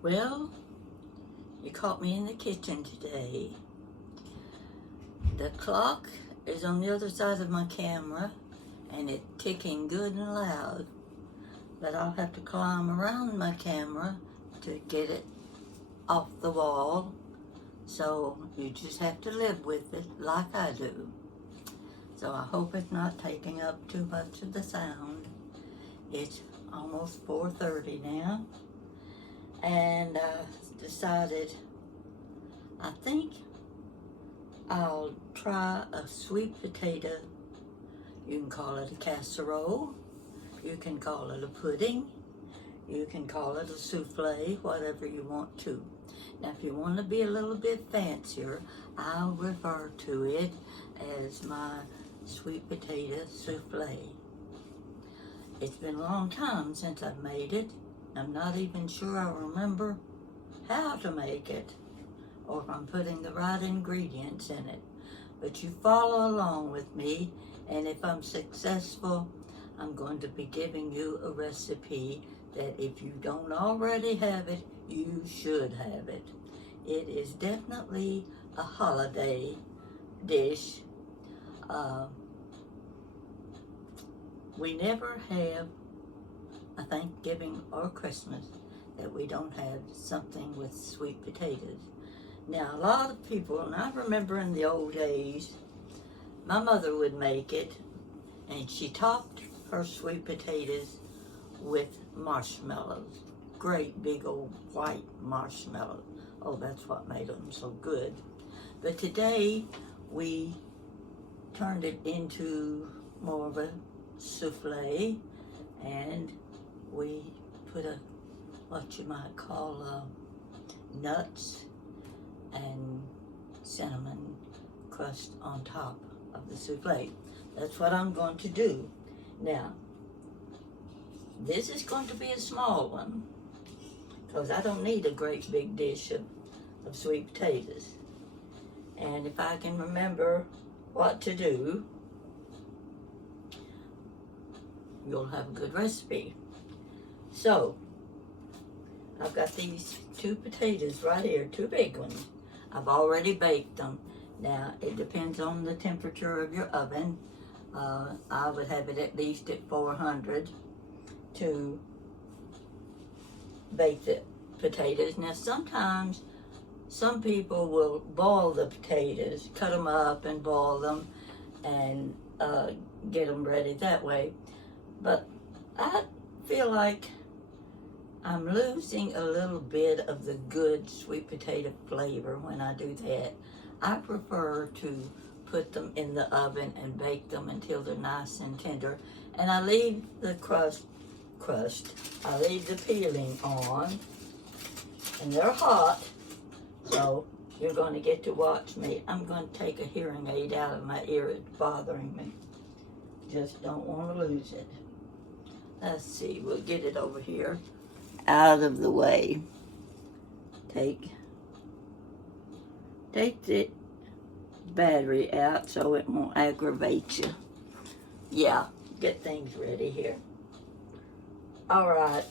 Well, you caught me in the kitchen today. The clock is on the other side of my camera and it's ticking good and loud. But I'll have to climb around my camera to get it off the wall. So you just have to live with it like I do. So I hope it's not taking up too much of the sound. It's almost 4:30 now. And I decided I think I'll try a sweet potato. You can call it a casserole. You can call it a pudding. You can call it a souffle, whatever you want to. Now, if you want to be a little bit fancier, I'll refer to it as my sweet potato souffle. It's been a long time since I've made it. I'm not even sure I remember how to make it or if I'm putting the right ingredients in it. But you follow along with me, and if I'm successful, I'm going to be giving you a recipe that if you don't already have it, you should have it. It is definitely a holiday dish. We never have a Thanksgiving or Christmas that we don't have something with sweet potatoes. Now, a lot of people, and I remember in the old days, my mother would make it, and she topped her sweet potatoes with marshmallows. Great big old white marshmallows. Oh, that's what made them so good. But today, we turned it into more of a souffle, and we put what you might call nuts and cinnamon crust on top of the souffle. That's what I'm going to do. Now, this is going to be a small one because I don't need a great big dish of sweet potatoes. And if I can remember what to do, you'll have a good recipe. So, I've got these 2 potatoes right here, 2 big ones. I've already baked them. Now, it depends on the temperature of your oven. I would have it at least at 400 to bake the potatoes. Now, sometimes some people will boil the potatoes, cut them up and boil them and get them ready that way. But I feel like I'm losing a little bit of the good sweet potato flavor when I do that. I prefer to put them in the oven and bake them until they're nice and tender. And I leave the I leave the peeling on. And they're hot, so you're going to get to watch me. I'm going to take a hearing aid out of my ear. It's bothering me. Just don't want to lose it. Let's see, we'll get it over here out of the way. Take the battery out so it won't aggravate you. Yeah, get things ready here. All right.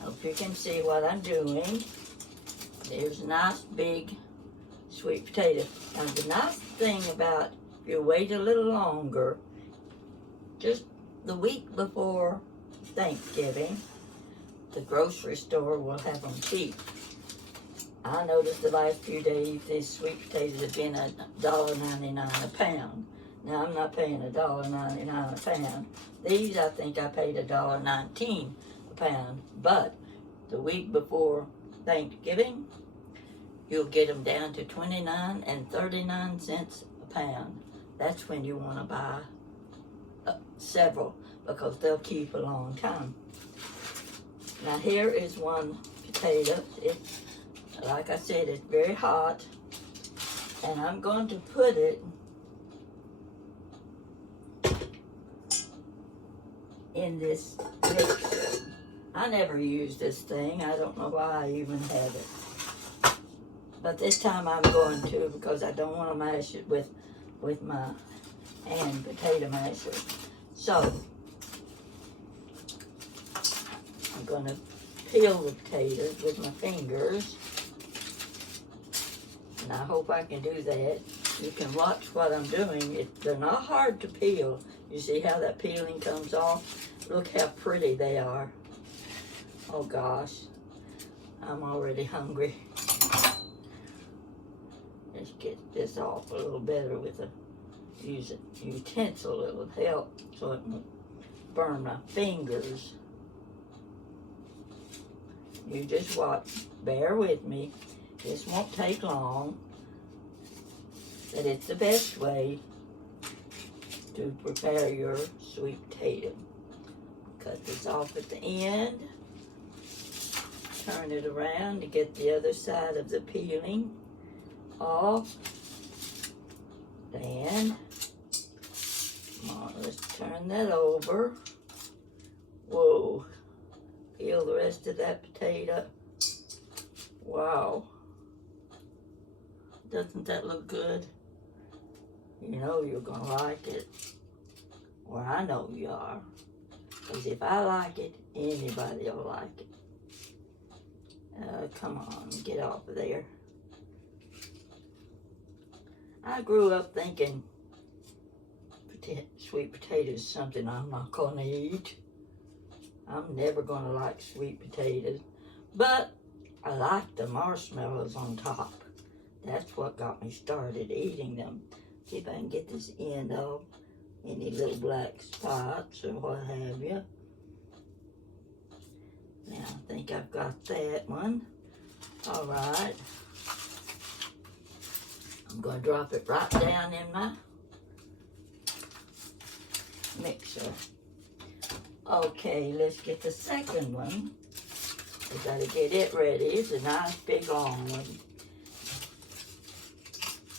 Hope you can see what I'm doing. There's a nice big sweet potato. Now the nice thing about if you wait a little longer, just the week before Thanksgiving, the grocery store will have them cheap. I noticed the last few days these sweet potatoes have been $1.99 a pound. Now I'm not paying $1.99 a pound. These I think I paid $1.19 a pound. But the week before Thanksgiving, you'll get them down to 29 and 39 cents a pound. That's when you want to buy several because they'll keep a long time. Now here is one potato. It's, like I said, it's very hot. And I'm going to put it in this mixer. I never use this thing. I don't know why I even have it. But this time I'm going to because I don't want to mash it with my hand potato masher. So going to peel the potatoes with my fingers. And I hope I can do that. You can watch what I'm doing. They're not hard to peel. You see how that peeling comes off? Look how pretty they are. Oh gosh, I'm already hungry. Let's get this off a little better with use a utensil. It will help so it won't burn my fingers. You just watch. Bear with me. This won't take long. But it's the best way to prepare your sweet potato. Cut this off at the end. Turn it around to get the other side of the peeling off. And come on, let's turn that over. Whoa. Peel the rest of that potato. Wow. Doesn't that look good? You know you're going to like it. Or I know you are. Because if I like it, anybody will like it. Come on, get off of there. I grew up thinking sweet potatoes is something I'm not going to eat. I'm never going to like sweet potatoes. But I like the marshmallows on top. That's what got me started eating them. See if I can get this end off. Any little black spots or what have you. Now I think I've got that one. All right. I'm going to drop it right down in my mixer. Okay, let's get the second one. We got to get it ready. It's a nice big long one.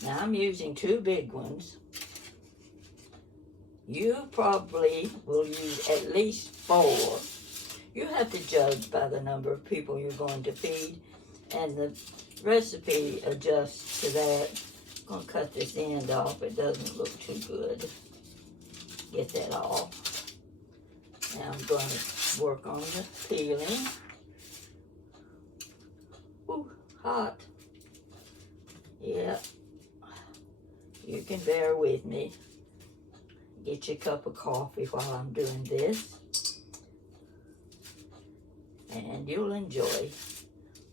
Now I'm using 2 big ones. You probably will use at least 4. You have to judge by the number of people you're going to feed, and the recipe adjusts to that. I'm going to cut this end off. It doesn't look too good. Get that off. Now I'm going to work on the peeling. Ooh, hot. Yeah. You can bear with me. Get you a cup of coffee while I'm doing this. And you'll enjoy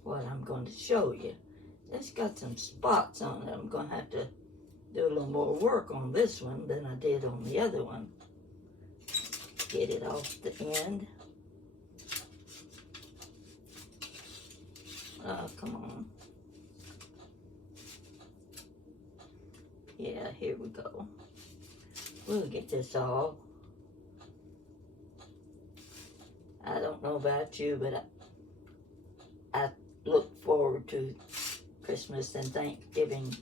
what I'm going to show you. It's got some spots on it. I'm going to have to do a little more work on this one than I did on the other one. Get it off the end. Oh, come on. Yeah, here we go. We'll get this off. I don't know about you, but I look forward to Christmas and Thanksgiving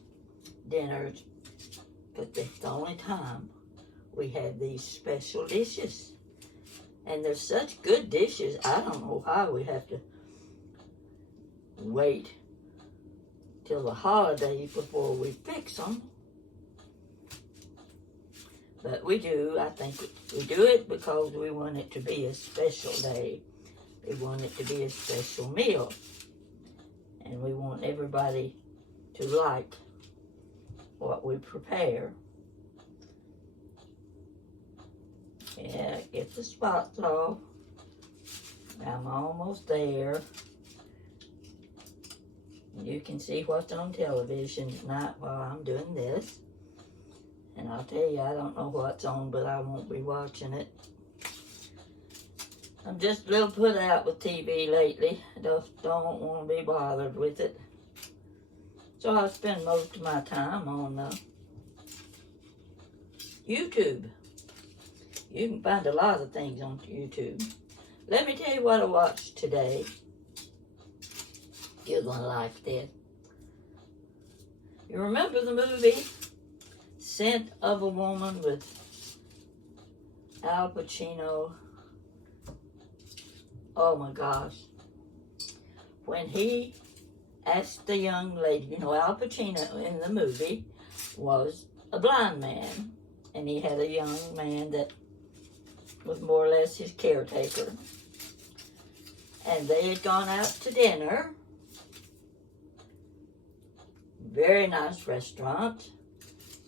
dinners, but that's the only time we have these special dishes. And they're such good dishes, I don't know why we have to wait till the holidays before we fix them. But we do. I think we do it because we want it to be a special day. We want it to be a special meal. And we want everybody to like what we prepare. Yeah, get the spots off. I'm almost there. You can see what's on television tonight while I'm doing this. And I'll tell you, I don't know what's on, but I won't be watching it. I'm just a little put out with TV lately. I just don't want to be bothered with it. So I spend most of my time on YouTube. You can find a lot of things on YouTube. Let me tell you what I watched today. You're going to like this. You remember the movie Scent of a Woman with Al Pacino? Oh my gosh. When he asked the young lady, you know, Al Pacino in the movie was a blind man, and he had a young man that was more or less his caretaker. And they had gone out to dinner. Very nice restaurant.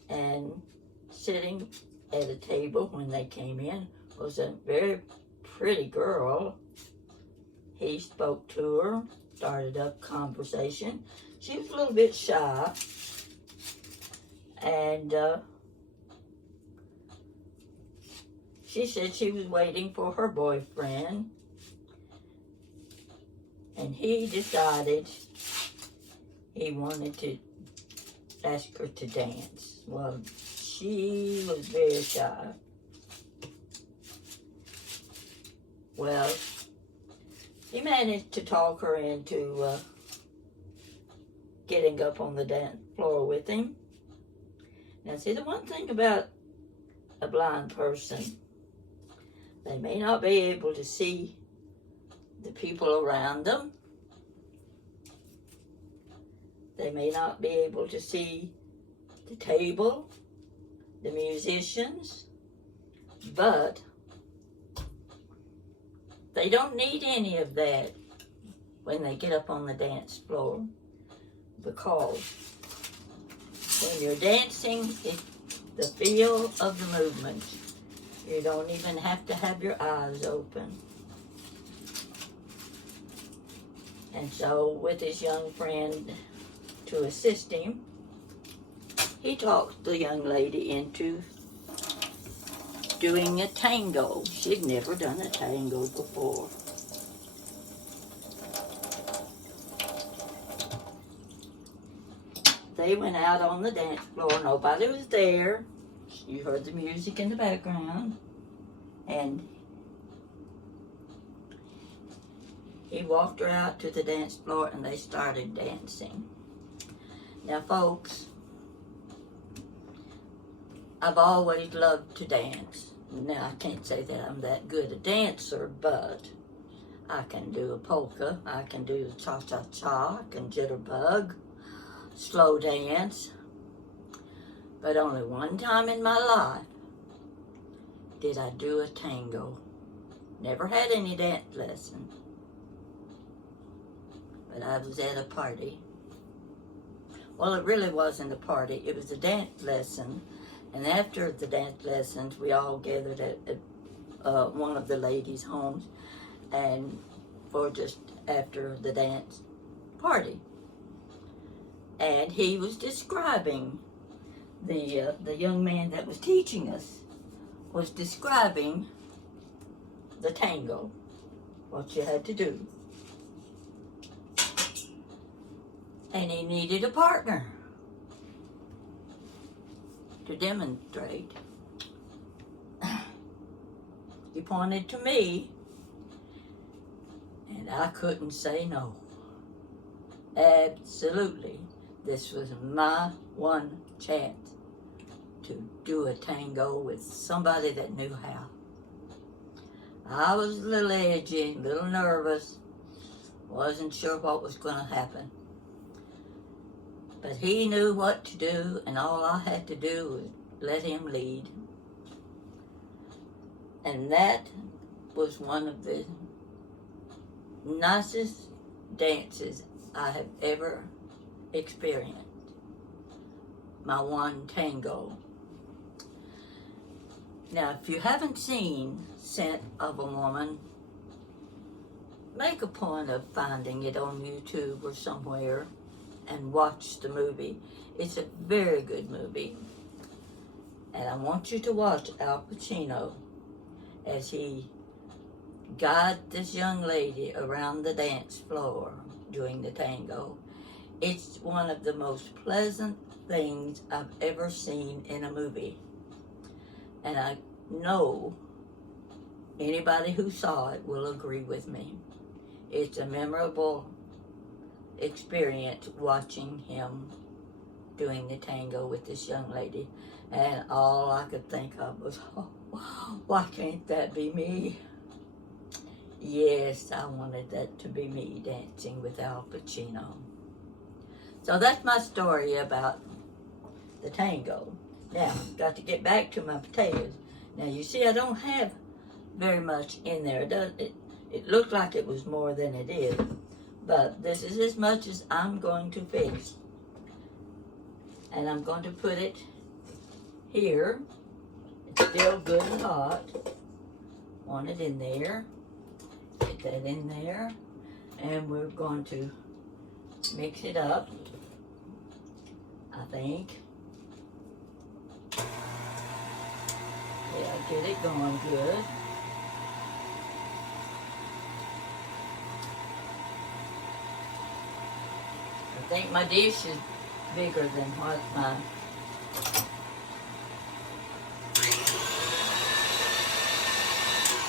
And sitting at a table when they came in was a very pretty girl. He spoke to her, started up conversation. She was a little bit shy. And she said she was waiting for her boyfriend. And he decided he wanted to ask her to dance. Well, she was very shy. Well, he managed to talk her into getting up on the dance floor with him. Now, see, the one thing about a blind person, they may not be able to see the people around them. They may not be able to see the table, the musicians, but they don't need any of that when they get up on the dance floor, because when you're dancing, it's the feel of the movement. You don't even have to have your eyes open. And so with his young friend to assist him, he talked the young lady into doing a tango. She'd never done a tango before. They went out on the dance floor. Nobody was there. You heard the music in the background. And he walked her out to the dance floor and they started dancing. Now, folks, I've always loved to dance. Now, I can't say that I'm that good a dancer, but I can do a polka, I can do the cha-cha-cha, I can jitterbug, slow dance. But only one time in my life did I do a tango. Never had any dance lesson. But I was at a party. Well, it really wasn't a party. It was a dance lesson. And after the dance lessons, we all gathered at one of the ladies' homes, and for just after the dance party. And he was describing, the young man that was teaching us was describing the tango, what you had to do. And he needed a partner to demonstrate. He pointed to me, and I couldn't say no. Absolutely. This was my one chance to do a tango with somebody that knew how. I was a little edgy, a little nervous, wasn't sure what was going to happen. But he knew what to do, and all I had to do was let him lead. And that was one of the nicest dances I have ever experienced. My one tango. Now, if you haven't seen Scent of a Woman, make a point of finding it on YouTube or somewhere and watch the movie. It's a very good movie. And I want you to watch Al Pacino as he guides this young lady around the dance floor doing the tango. It's one of the most pleasant things I've ever seen in a movie. And I know anybody who saw it will agree with me. It's a memorable experience watching him doing the tango with this young lady. And all I could think of was, oh, why can't that be me? Yes, I wanted that to be me dancing with Al Pacino. So that's my story about the tango. Now, got to get back to my potatoes. Now, you see, I don't have very much in there. It looked like it was more than it is, but this is as much as I'm going to fix. And I'm going to put it here. It's still good and hot. Want it in there. Get that in there. And we're going to mix it up, I think. Yeah, get it going good. I think my dish is bigger than what my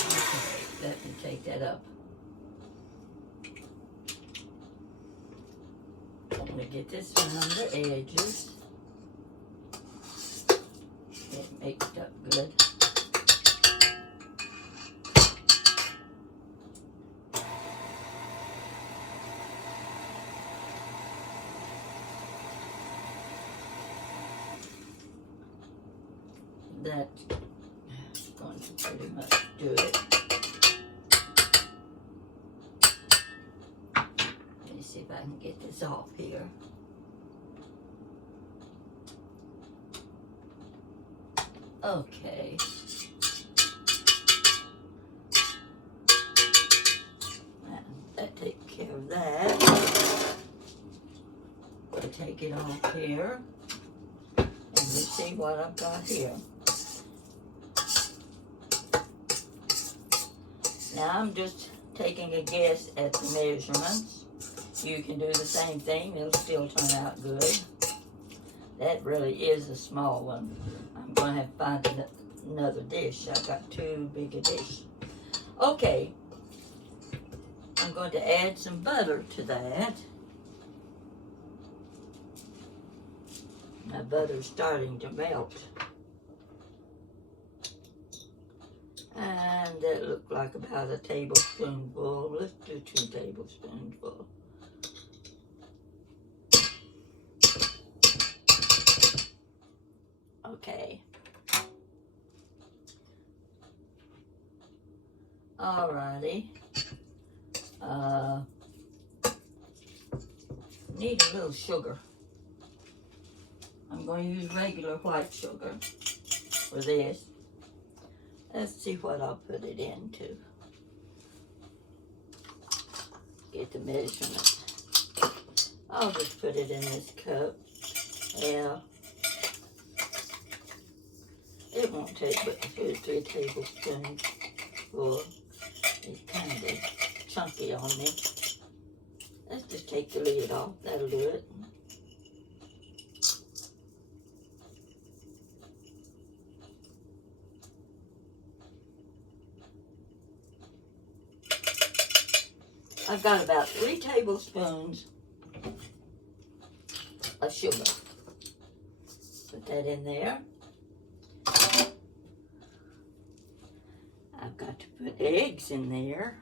okay, let me take that up. I'm going to get this around the edges. Get it mixed up good. That's going to pretty much do it. Let me see if I can get this off here. Okay. That takes care of that. We'll take it off here. And let's see what I've got here. Now I'm just taking a guess at the measurements. You can do the same thing, it'll still turn out good. That really is a small one. I'm going to have to find another dish. I've got too big a dish. Okay, I'm going to add some butter to that. My butter's starting to melt. And that looked like about a tablespoonful. Let's do 2 tablespoonfuls. Okay. Alrighty. Need a little sugar. I'm going to use regular white sugar for this. Let's see what I'll put it into. Get the measurement. I'll just put it in this cup. Yeah. It won't take but 2 or 3 tablespoons full. It's kind of chunky on me. Let's just take the lid off. That'll do it. I've got about 3 tablespoons of sugar. Put that in there. I've got to put eggs in there.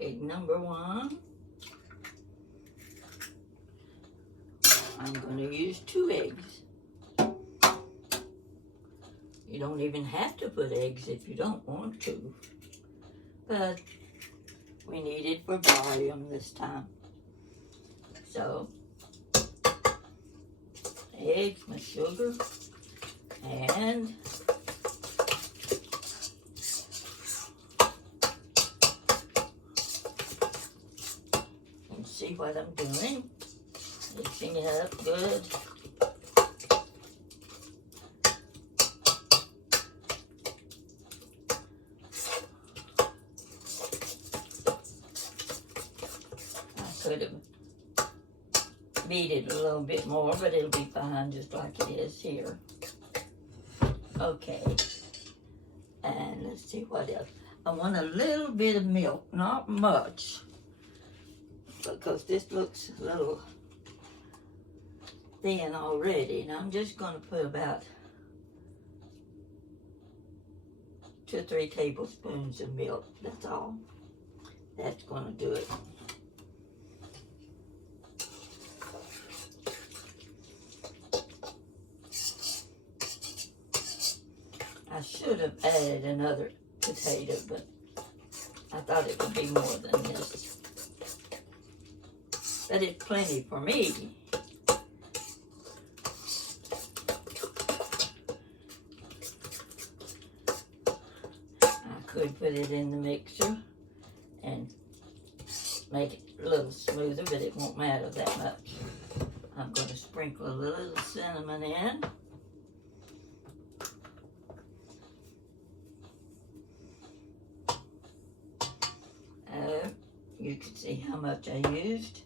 Egg number 1. I'm going to use 2 eggs. You don't even have to put eggs if you don't want to. But we need it for volume this time. So, eggs, my sugar, and see what I'm doing. Mixing it up good. Could have beat it a little bit more, but it'll be fine just like it is here. Okay, and let's see what else. I want a little bit of milk, not much, because this looks a little thin already, and I'm just going to put about 2 or 3 tablespoons of milk. That's all. That's going to do it. I should have added another potato, but I thought it would be more than this. But it's plenty for me. I could put it in the mixer and make it a little smoother, but it won't matter that much. I'm going to sprinkle a little cinnamon in. You can see how much I used.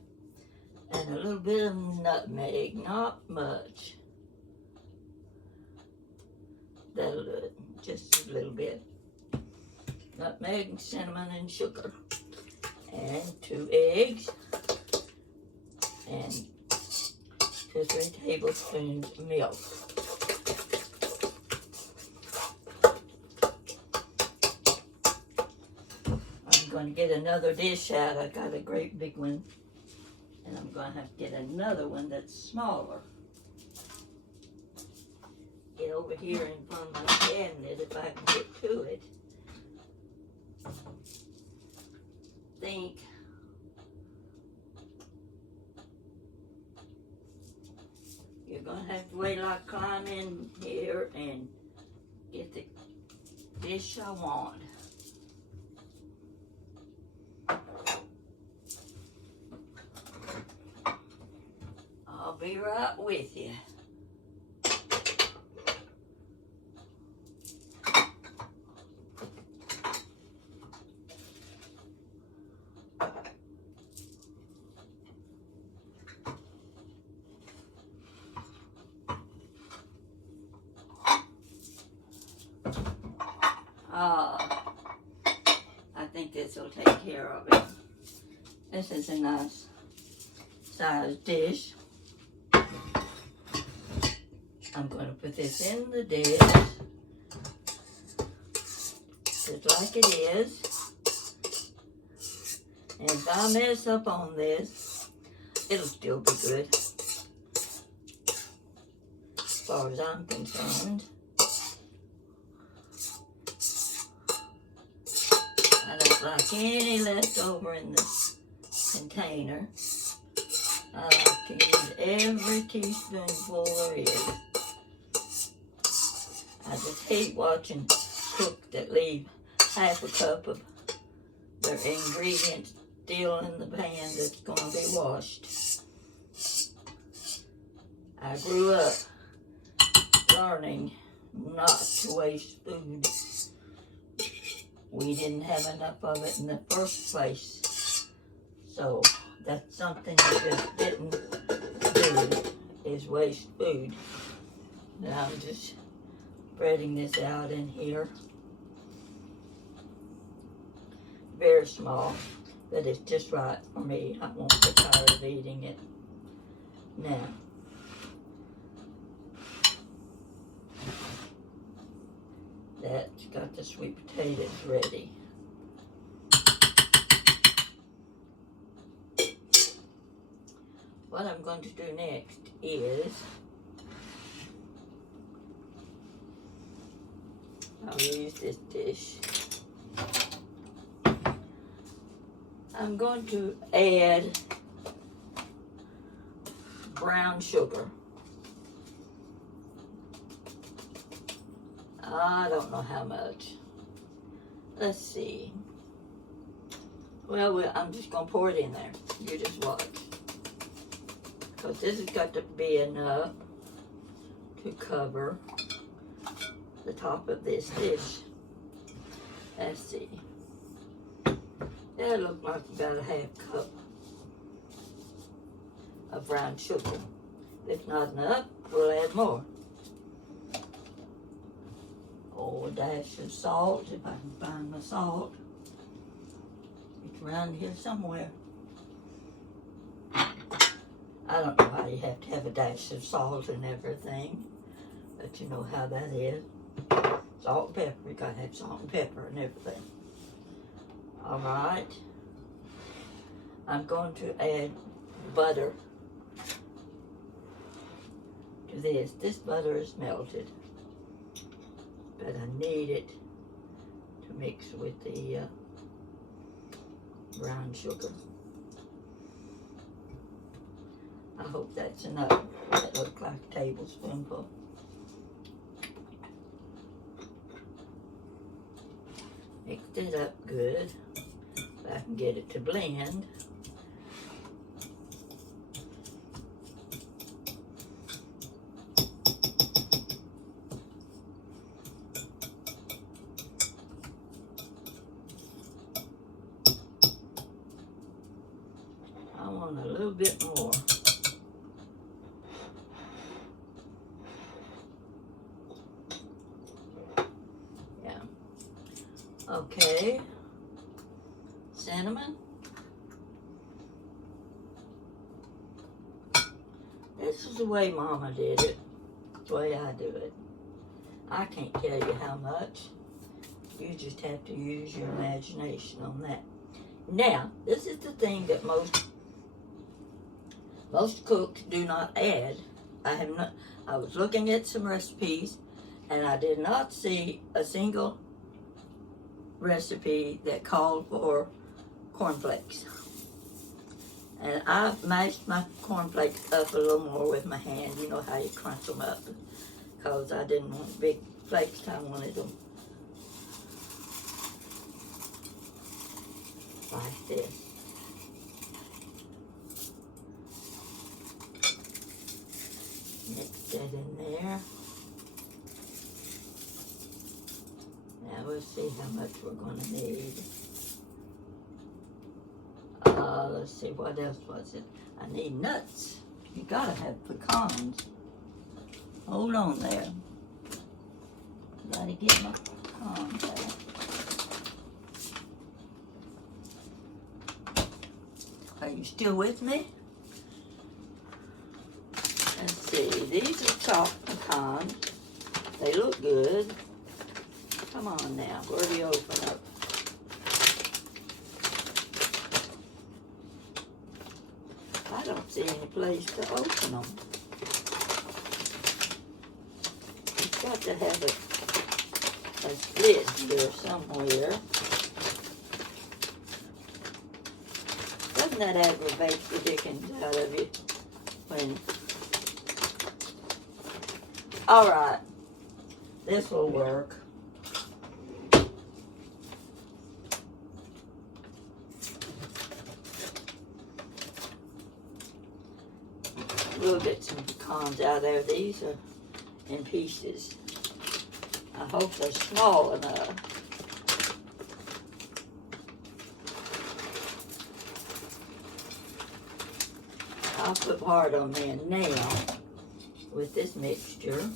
And a little bit of nutmeg, not much. That'll do it, just a little bit. Nutmeg, cinnamon, and sugar. And 2 eggs. And 2 or 3 tablespoons of milk. I'm going to get another dish out. I got a great big one. And I'm going to have to get another one that's smaller. Get over here in front of my cabinet if I can get to it. Think. You're going to have to wait till I climb in here and get the dish I want. I'll be right with you. I think this will take care of it. This is a nice sized dish. I'm going to put this in the dish, just like it is. And if I mess up on this, it'll still be good, as far as I'm concerned. I don't like any leftover in the container. I like to use every teaspoonful there is. I just hate watching cooks that leave half a cup of their ingredients still in the pan that's going to be washed. I grew up learning not to waste food. We didn't have enough of it in the first place. So that's something you just didn't do, is waste food. Now I'm just spreading this out in here. Very small, but it's just right for me. I won't get tired of eating it. Now, that's got the sweet potatoes ready. What I'm going to do next is I'll use this dish. I'm going to add brown sugar. I don't know how much. Let's see. Well, I'm just going to pour it in there. You just watch. Because this has got to be enough to cover the top of this dish. Let's see. That looks like about a half cup of brown sugar. If not enough, we'll add more. Oh, a dash of salt, if I can find my salt. It's around here somewhere. I don't know why you have to have a dash of salt and everything, but you know how that is. Salt and pepper, you gotta have salt and pepper and everything. All right. I'm going to add butter to this. This butter is melted, but I need it to mixed with the brown sugar. I hope that's enough. That looks like a tablespoonful. Mix it up good. If I can get it to blend. I want a little bit more. Yeah. Okay. Cinnamon. This is the way Mama did it. The way I do it. I can't tell you how much. You just have to use your imagination on that. Now, this is the thing that most cooks do not add. I was looking at some recipes and I did not see a single recipe that called for cornflakes. And I mashed my cornflakes up a little more with my hand. You know how you crunch them up. Because I didn't want big flakes. I wanted them like this. Mix that in there. Now we'll see how much we're going to need. Let's see, what else was it? I need nuts. You gotta have pecans. Hold on there. Gotta get my pecans out. Are you still with me? Let's see, these are chopped pecans. They look good. Come on now, where do you open up? I don't see any place to open them. It's got to have a split here somewhere. Doesn't that aggravate the dickens out of you? All right, this will work. We'll get some pecans out there. These are in pieces. I hope they're small enough. I'll put part on there now with this mixture.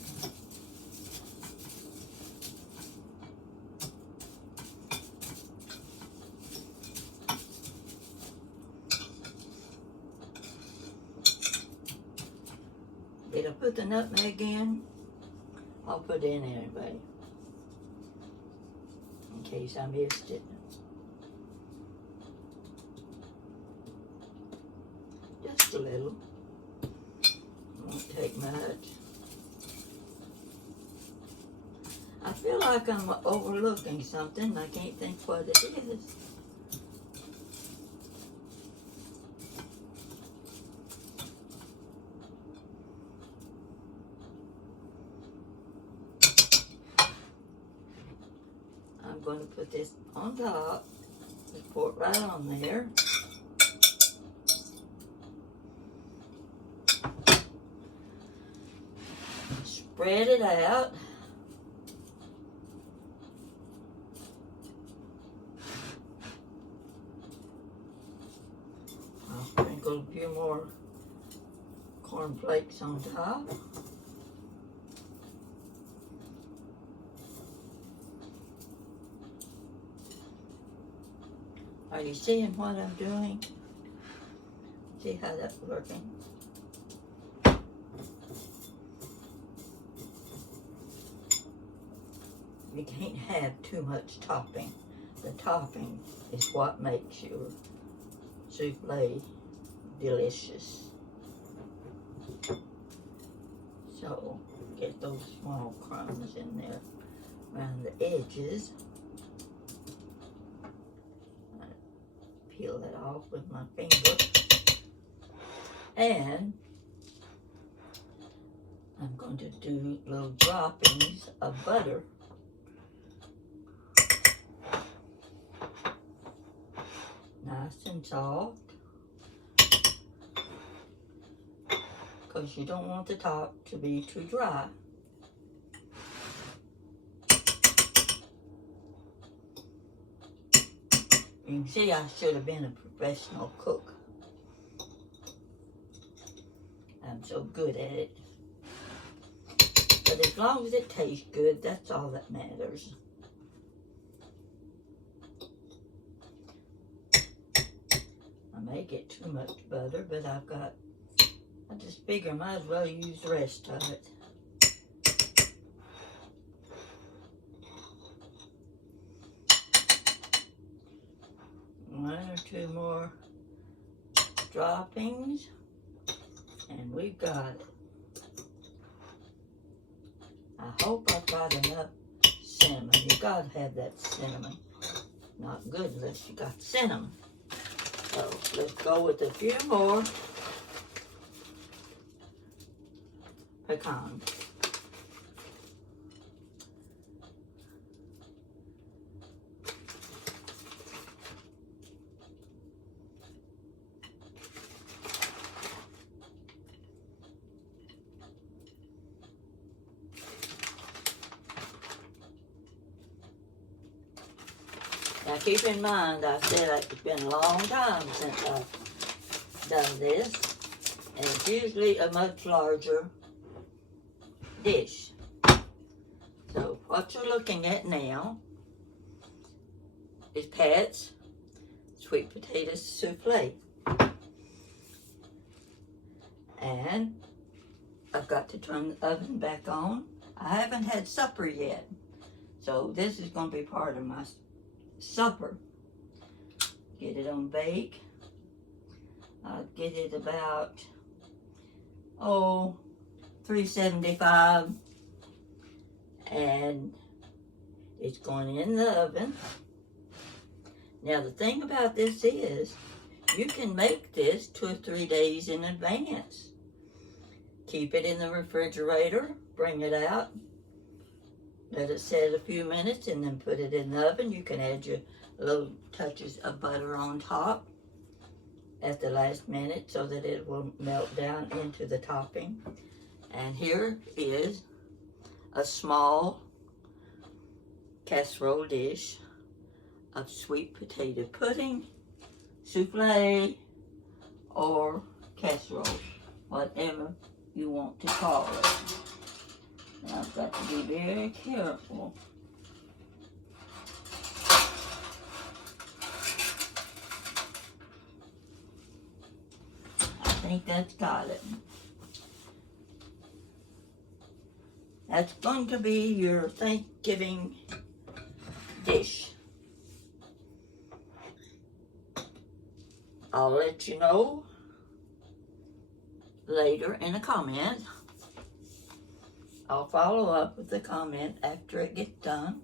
Did I put the nutmeg in? I'll put it in anyway, in case I missed it. Just a little. Won't take much. I feel like I'm overlooking something. I can't think what it is. I'm going to put this on top. Just pour it right on there. Spread it out. I'll sprinkle a few more corn flakes on top. Are you seeing what I'm doing? See how that's working? You can't have too much topping. The topping is what makes your souffle delicious. So get those small crumbs in there around the edges. peel that off with my finger. And I'm going to do little droppings of butter. Nice and soft. Because you don't want the top to be too dry. You can see I should have been a professional cook. I'm so good at it. But as long as it tastes good, that's all that matters. I may get too much butter, but I just figure I might as well use the rest of it. One or two more droppings, and we've got it. I hope I've got enough cinnamon. You gotta have that cinnamon. Not good unless you got cinnamon. So let's go with a few more pecans. Now keep in mind, I said it's been a long time since I've done this, and it's usually a much larger dish. So what you're looking at now is Pat's sweet potato souffle. And I've got to turn the oven back on. I haven't had supper yet, so this is going to be part of my supper. Get it on bake. I'll get it about 375, and it's going in the oven. Now the thing about this is you can make this 2 or 3 days in advance. Keep it in the refrigerator, bring it out, let it set a few minutes, and then put it in the oven. You can add your little touches of butter on top at the last minute so that it will melt down into the topping. And here is a small casserole dish of sweet potato pudding, souffle, or casserole, whatever you want to call it. Now I've got to be very careful. I think that's got it. That's going to be your Thanksgiving dish. I'll let you know later in a comment. I'll follow up with the comment after it gets done.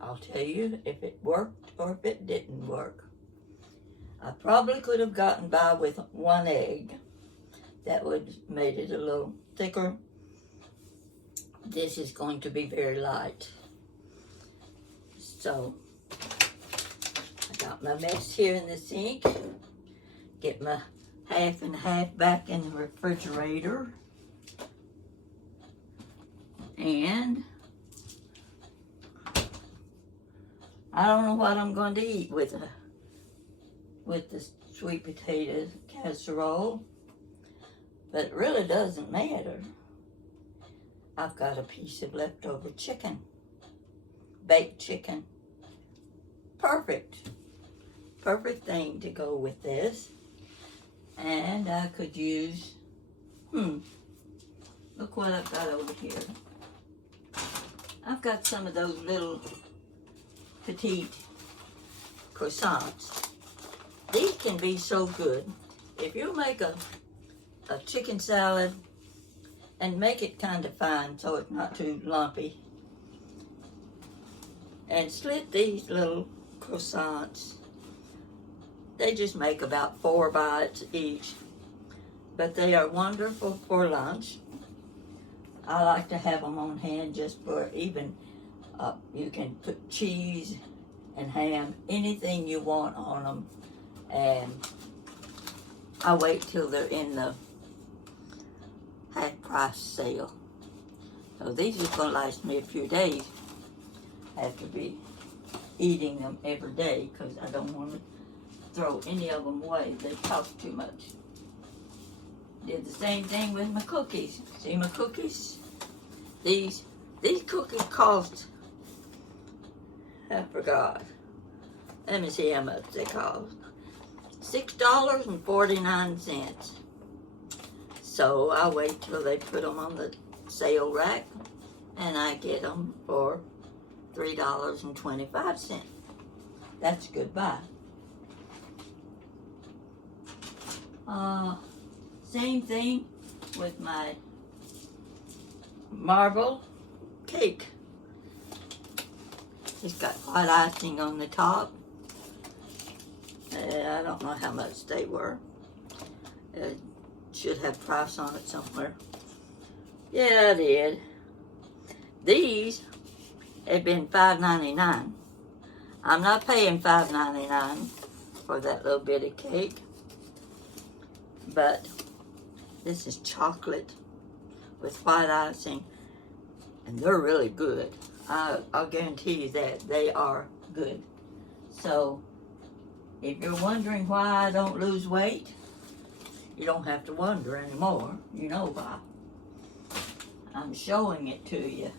I'll tell you if it worked or if it didn't work. I probably could have gotten by with 1 egg. That would have made it a little thicker. This is going to be very light. So, I got my mess here in the sink. Get my half and half back in the refrigerator. And I don't know what I'm going to eat with the sweet potato casserole, but it really doesn't matter. I've got a piece of leftover chicken, baked chicken. Perfect thing to go with this. And I could use, look what I've got over here. I've got some of those little petite croissants. These can be so good. If you make a chicken salad and make it kind of fine so it's not too lumpy, and slit these little croissants They just make about 4 bites each, but they are wonderful for lunch. I like to have them on hand just for even, you can put cheese and ham, anything you want on them, and I wait till they're in the half price sale. So these are going to last me a few days. I have to be eating them every day because I don't want to throw any of them away. They cost too much. Did the same thing with my cookies. See my cookies? These cookies cost, I forgot. Let me see how much they cost. $6.49. So I wait till they put them on the sale rack, and I get them for $3.25. That's a good buy. Same thing with my marble cake. It's got white icing on the top. I don't know how much they were. It should have price on it somewhere. Yeah, I did. These have been $5.99. I'm not paying $5.99 for that little bitty cake. But this is chocolate with white icing, and they're really good. I'll guarantee you that they are good. So if you're wondering why I don't lose weight, you don't have to wonder anymore. You know why. I'm showing it to you.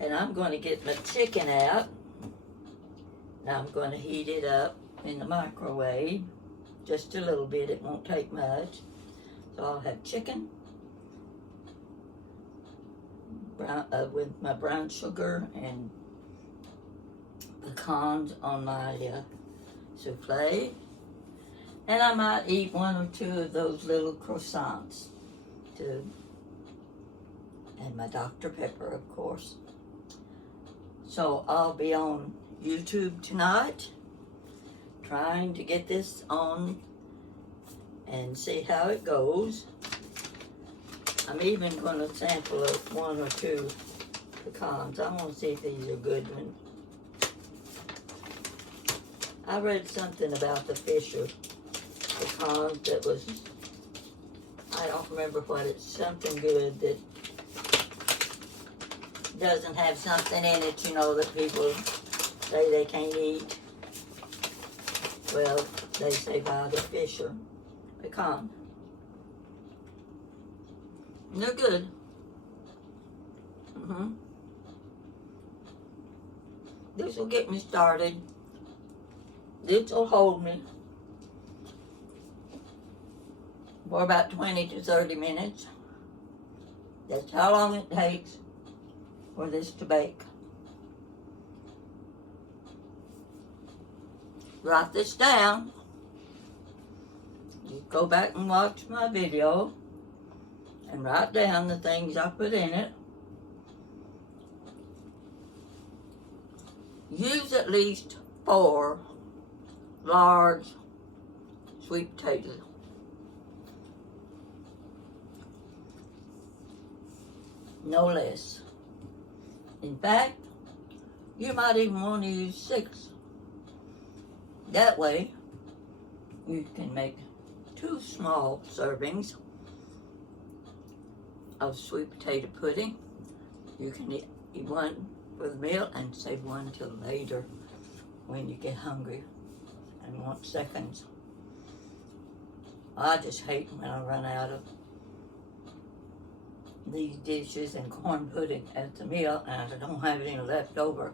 And I'm going to get my chicken out. Now I'm going to heat it up in the microwave. Just a little bit, it won't take much. So I'll have chicken with my brown sugar and pecans on my souffle. And I might eat 1 or 2 of those little croissants too. And my Dr. Pepper, of course. So I'll be on YouTube tonight, trying to get this on and see how it goes. I'm even going to sample 1 or 2 pecans. I want to see if these are good ones. I read something about the Fisher pecans that was, I don't remember what it's, something good that doesn't have something in it, you know, that people say they can't eat. Well, they say buy the Fisher pecan. And they're good. This will get me started. This will hold me for about 20 to 30 minutes. That's how long it takes for this to bake. Write this down. You go back and watch my video and write down the things I put in it. Use at least 4 large sweet potatoes. No less. In fact, you might even want to use 6. That way, you can make 2 small servings of sweet potato pudding. You can eat 1 for the meal and save 1 till later when you get hungry and want seconds. I just hate when I run out of these dishes and corn pudding at the meal and I don't have any left over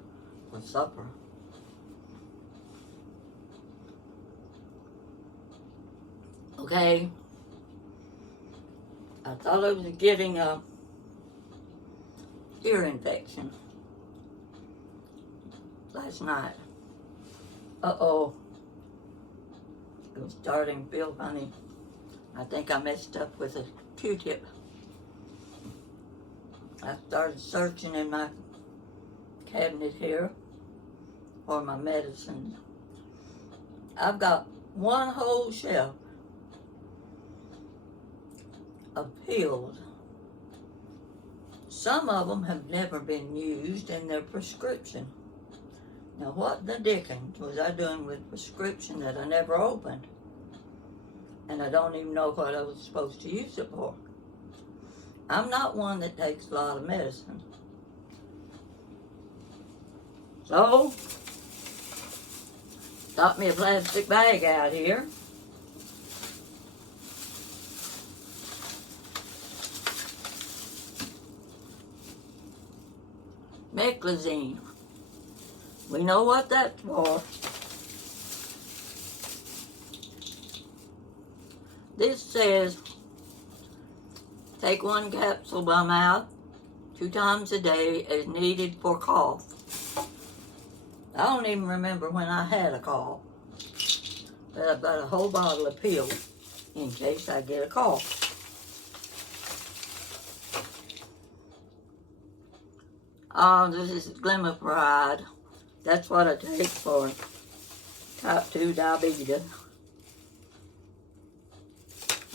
for supper. Okay, I thought I was getting a ear infection last night. Uh-oh, it was starting to feel funny. I think I messed up with a Q-tip. I started searching in my cabinet here for my medicine. I've got one whole shelf of pills. Some of them have never been used and they're prescription. Now what the dickens was I doing with prescription that I never opened? And I don't even know what I was supposed to use it for. I'm not one that takes a lot of medicine. So, got me a plastic bag out here. Meclizine. We know what that's for. This says, take 1 capsule by mouth 2 times a day as needed for cough. I don't even remember when I had a cough, but I've got a whole bottle of pills in case I get a cough. Oh, this is glimepiride. That's what I take for type 2 diabetes.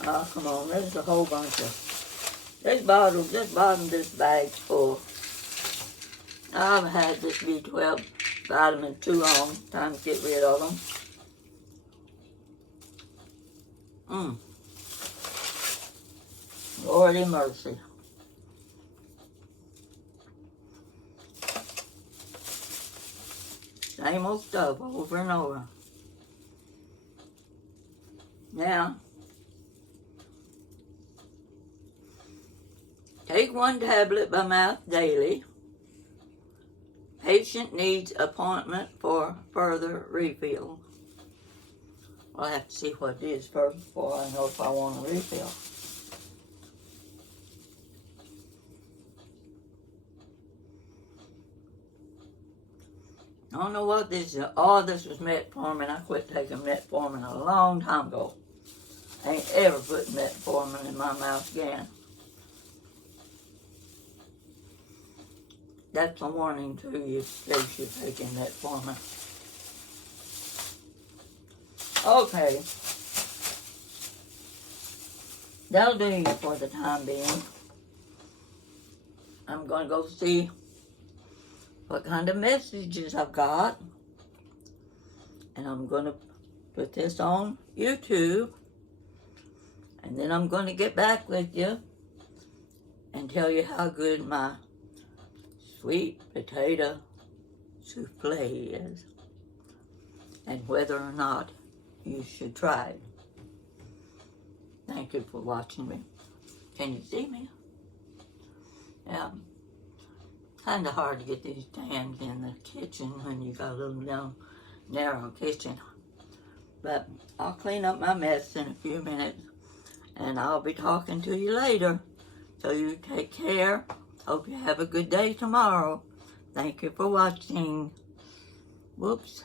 Oh, come on, there's a whole bunch of, this bottom of this bag's full. I've had this B12 vitamin too long, time to get rid of them. Lordy mercy. Same old stuff over and over. Now, take 1 tablet by mouth daily. Patient needs appointment for further refill. Well, I have to see what it is first before I know if I want a refill. I don't know what this is. Oh, this was metformin. I quit taking metformin a long time ago. I ain't ever put metformin in my mouth again. That's a warning to you in case you're taking metformin. Okay. That'll do you for the time being. I'm going to go see what kind of messages I've got. And I'm going to put this on YouTube. And then I'm going to get back with you and tell you how good my sweet potato souffle is. And whether or not you should try it. Thank you for watching me. Can you see me? Yeah. Kind of hard to get these stands in the kitchen when you got a little narrow kitchen. But I'll clean up my mess in a few minutes and I'll be talking to you later. So you take care. Hope you have a good day tomorrow. Thank you for watching. Whoops.